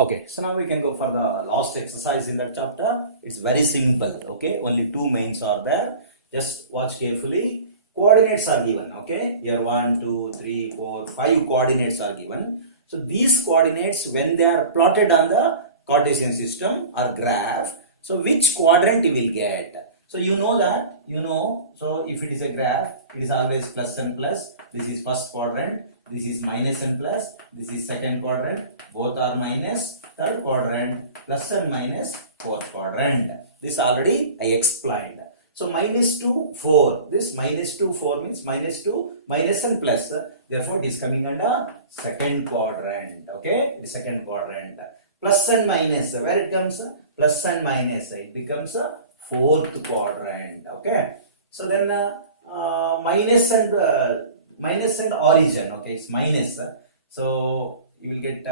Okay, so now we can go for the last exercise in that chapter. It's very simple. Okay, only two mains are there. Just watch carefully. Coordinates are given. Okay, here 1, 2, 3, 4, 5 coordinates are given. So these coordinates, when they are plotted on the Cartesian system or graph, so which quadrant you will get? So you know that, so if it is a graph, it is always plus and plus. This is first quadrant, this is minus and plus, this is second quadrant, both are minus, third quadrant, plus and minus, fourth quadrant. This already I explained. So minus 2, 4. This minus 2, 4 means minus 2, minus and plus. Therefore, it is coming under second quadrant. Okay, the second quadrant. Plus and minus, where it comes? Plus and minus, it becomes a fourth quadrant. Okay, so then minus and origin. Okay, it's minus. So you will get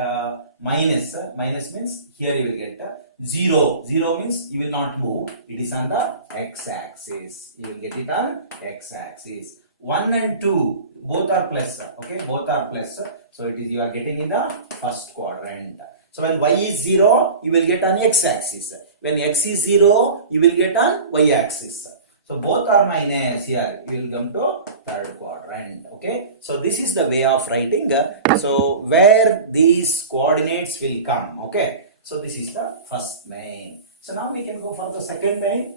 minus. Minus means here you will get 0. 0 means you will not move. It is on the x-axis. You will get it on x-axis. 1 and 2 both are plus. Okay, both are plus. So it is you are getting in the first quadrant. So when y is 0, you will get on x-axis. When x is 0, you will get on y-axis. So both are minus. Here you will come to third quadrant. Okay. So this is the way of writing. So where these coordinates will come. Okay. So this is the first main. So now we can go for the second main.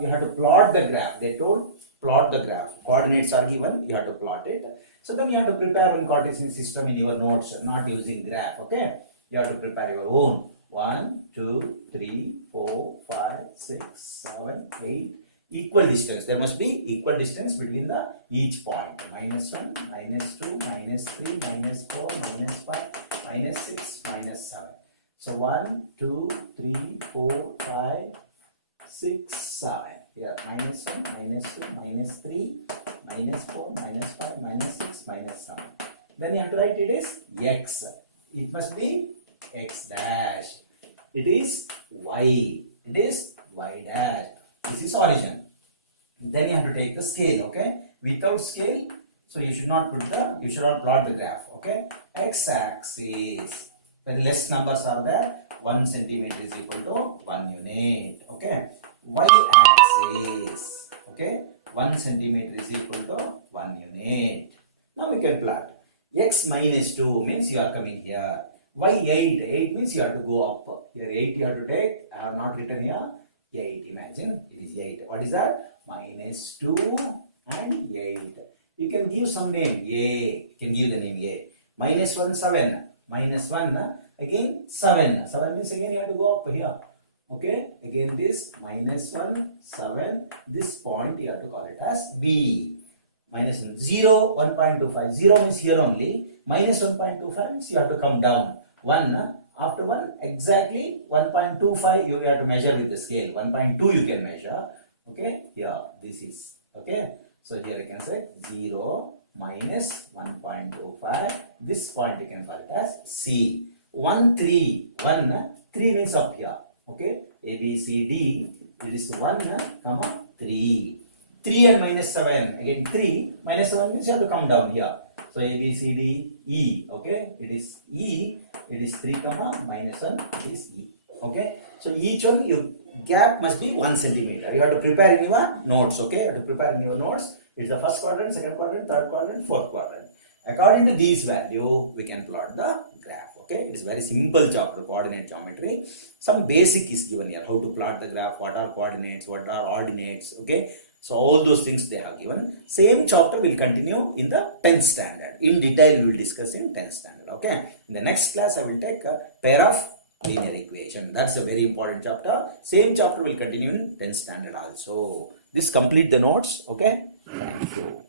You have to plot the graph. They told plot the graph. Coordinates are given. You have to plot it. So then you have to prepare one Cartesian system in your notes, not using graph. Okay. You have to prepare your own. 1, 2, 3, 4, 5, 6, 7, 8. Equal distance. There must be equal distance between the each point. Minus 1, minus 2, minus 3, minus 4, minus 5, minus 6, minus 7. So 1, 2, 3, 4, 5, 6, 7. Here minus 1, minus 2, minus 3, minus 4, minus 5, minus 6, minus 7. Then you have to write it is x. It must be x dash. It is y. It is y dash. This is origin. Then you have to take the scale. Okay. Without scale, so you should not plot the graph. Okay. X-axis. When less numbers are there, 1 centimeter is equal to 1 unit. Okay. Y-axis. Okay. 1 centimeter is equal to 1 unit. Now we can plot. X minus 2 means you are coming here. Y8. 8 means you have to go up. Here 8 you have to take. I have not written here. 8. Imagine it is 8. What is that? Minus 2 and 8. You can give some name. A. You can give the name A. Minus 1, 7. Minus 1. Again 7. 7 means again you have to go up here. Okay. Again this minus 1, 7. This point you have to call it as B. Minus 1. 0, 1.25. 0 means here only. Minus 1.25 means you have to come down. 1. After 1, exactly 1.25 you have to measure with the scale. 1.2 you can measure. Okay. Here this is. Okay. So here I can say 0 minus 1.25. This point you can call it as C. 1, 3. 1, 3 means up here. Okay. A, B, C, D. This is 1, 3. 3 and minus 7. Again 3. Minus 7 means you have to come down here. So A, B, C, D, E. Okay. It is E. It is 3, minus 1 is E. Okay. So each one your gap must be 1 centimeter. You have to prepare in your notes. Okay. You have to prepare in your notes. It's the first quadrant, second quadrant, third quadrant, fourth quadrant. According to these value, we can plot the graph. Okay. It is very simple chapter, coordinate geometry. Some basic is given here. How to plot the graph, what are coordinates, what are ordinates. Okay. So all those things they have given. Same chapter will continue in the 10th standard. In detail we will discuss in 10th standard. Okay. In the next class I will take a pair of linear equation. That's a very important chapter. Same chapter will continue in 10th standard also. This complete the notes. Okay. Thank you.